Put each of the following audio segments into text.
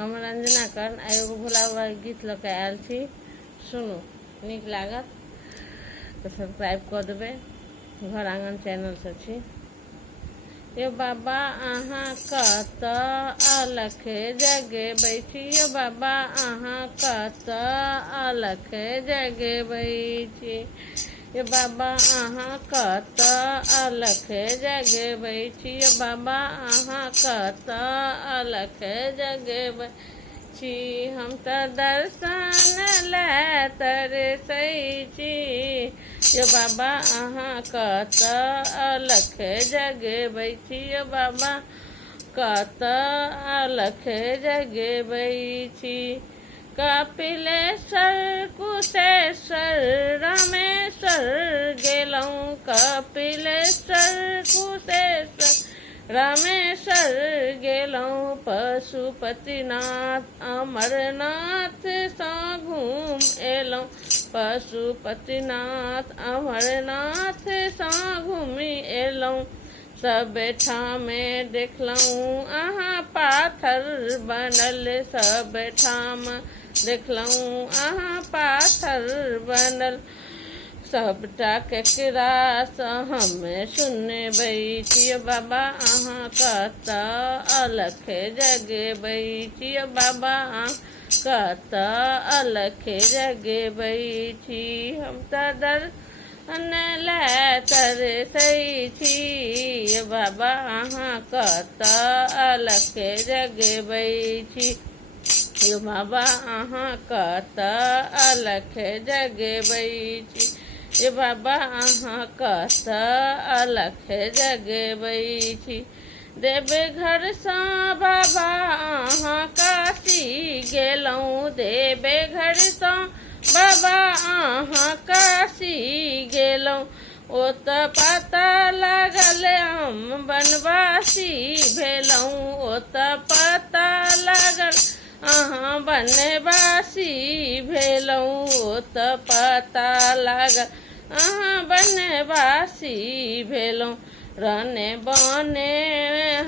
हम रंजना कर्ण एगो भोला बाबा के गीत लऽ के आयल छी। सुनू, नीक लागत तो सब्सक्राइब कर देबै। घर आंगन चैनल से छी। यो बाबा अहाँ कतऽ अलख जगेबै छी, यो बाबा अहाँ कतऽ अलख जगेबै छी, यो बाबा अहाँ कतऽ अलख जगेबै छी, यो बाबा अहाँ कतऽ अलख जगेबै छी। हम तऽ दर्शन लए तरसै छी, यो बाबा अहाँ कतऽ अलख जगेबै छी, यो बाबा कतऽ अलख जगेबै छी। कपिलेश्वर कुशेश्वर रामेश्वर गेलहुँ, कपिलेश्वर कुशेश्वर रामेश्वर गेलहुँ, पशुपतिनाथ अमरनाथ सँ घूम एलहुँ, पशुपतिनाथ अमरनाथ सँ घूमि एलहुँ। सब ठामे देखलहुँ अहाँ पाथर बनल, सब ठाम देखलहुँ अहाँ पाथर बनल, सबटा केकरासँ हम सुनबै छी, बाबा अहाँ कतऽ अलख जगेबै छी, बाबा अहाँ कतऽ अलख जगेबै छी। हम तऽ दर्शन लए तरसै छी, बाबा अहाँ कतऽ अलख जगेबै छी, यो बाबा अहाँ कतऽ अलख जगेबै छी, यो बाबा अहाँ कतऽ अलख जगेबै छी। देवघरसँ बाबा अहाँ काशी गेलहुँ, देवघरसँ बाबा अहाँ काशी गेलहुँ, ओतऽ पता लागल हम बनवासी भेलहुँ, ओतऽ पता लागल अहाँ बनवासी भेलहुँ, ओतऽ पता लागल अहाँ बनवासी भेलहुँ। रने बने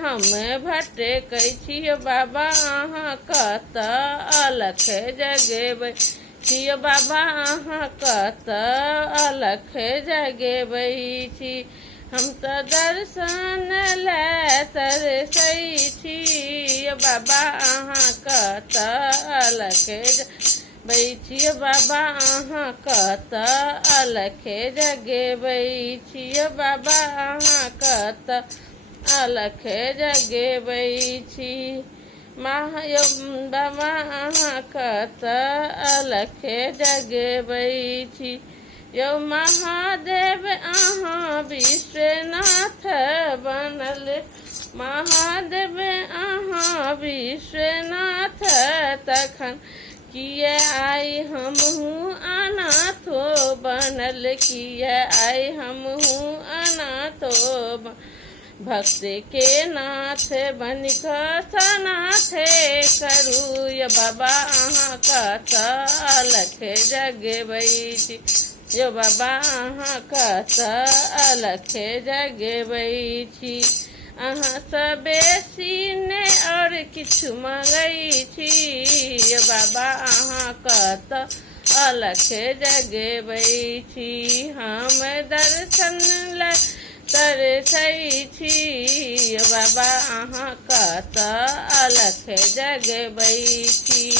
हम भटकै छी, बाबा अहाँ कतऽ अलख जगेबै छी, बाबा अहाँ कतऽ अलख जगेबै छी। हम तऽ दर्शन लए तरसै छी, बाबा अहाँ कतऽ अलख जगेबै छी, बाबा अहाँ कतऽ अलख जगेबै छी, बाबा अहाँ कतऽ अलख जगेबै छी। यो बाबा अहाँ कतऽ अलख जगेबै छी। यो महादेव अहाँ विश्वनाथ बनल, महादेव अहाँ विश्वनाथ तखन किए आइ हमहूँ अनाथो बनल, किए आइ हमहूँ अनाथो भक्त के नाथ बनिकऽ सनाथे करू, यो बाबा अहाँ कतऽ अलख जगेबै छी, यो बाबा अहाँ कतऽ अलख जगेबै छी। अहाँ सँ बेसी ने और किछु मंगै छी, यो बाबा अहाँ कतऽ अलख जगेबै छी। हम दर्शन लए तरसै छी, यो बाबा अहाँ कतऽ अलख जगेबै छी।